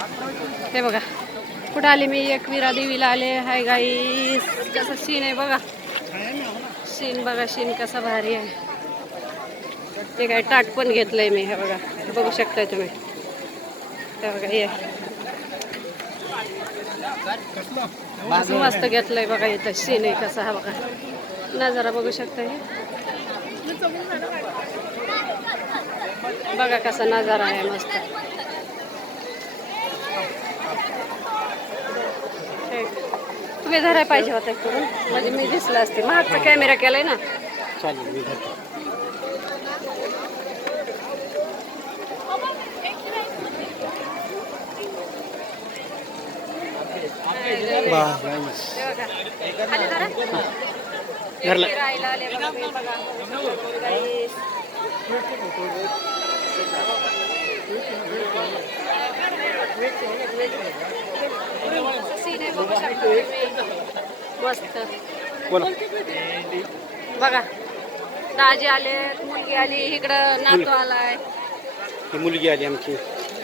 हे बघा. कुठं आले मी? एकविरा देवीला आले. हाय गाई कसं सीन आहे बघा. सीन बघा सीन कसा भारी आहे. ते काय टाट पण घेतलंय मी हे बघा. बघू शकताय तुम्ही. हे बघा हे. असं मस्त घेतलंय बघा इथं. सीन आहे कसा हा बघा. नजारा बघू शकता हे. बघा कसा नजारा आहे मस्त. तुम्ही धराय पाहिजे होता करून म्हणजे मी दिसलं असते महागचा कॅमेरा केलाय ना चालेल मी धरतो. धरलं. मस्त. बोला. बघा. दाजी आले मुलगी आली इकडं नातू आलाय. ही मुलगी आली आमची.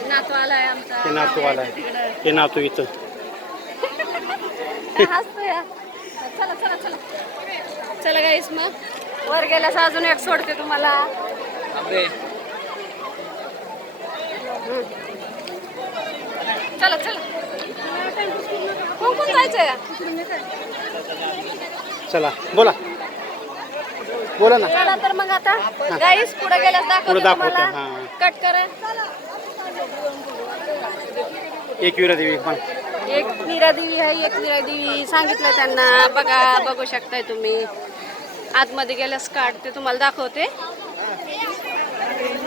नातू आलाय आमचा. ते नातू आलाय. तिकडं. ते नातू इथं. हसतोय हा? चला चला चला. चला गाईस मग. वर गेल्यास अजून एक सोडते तुम्हाला हम्म. चला चला जायचंय? चला बोला. बोला ना. चला तर मग आता गाईस पुढे गेल्यास दाखवते तुम्हाला. कट करा. एकविरा देवी पण एक नीरा देवी आहे एक नीरा देवी सांगितलं त्यांना. बघा बघू शकताय तुम्ही. आतमध्ये गेल्यास काढते तुम्हाला दाखवते.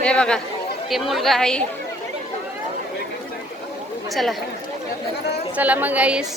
हे बघा हे मुलगा आहे. चला. चला मग आईस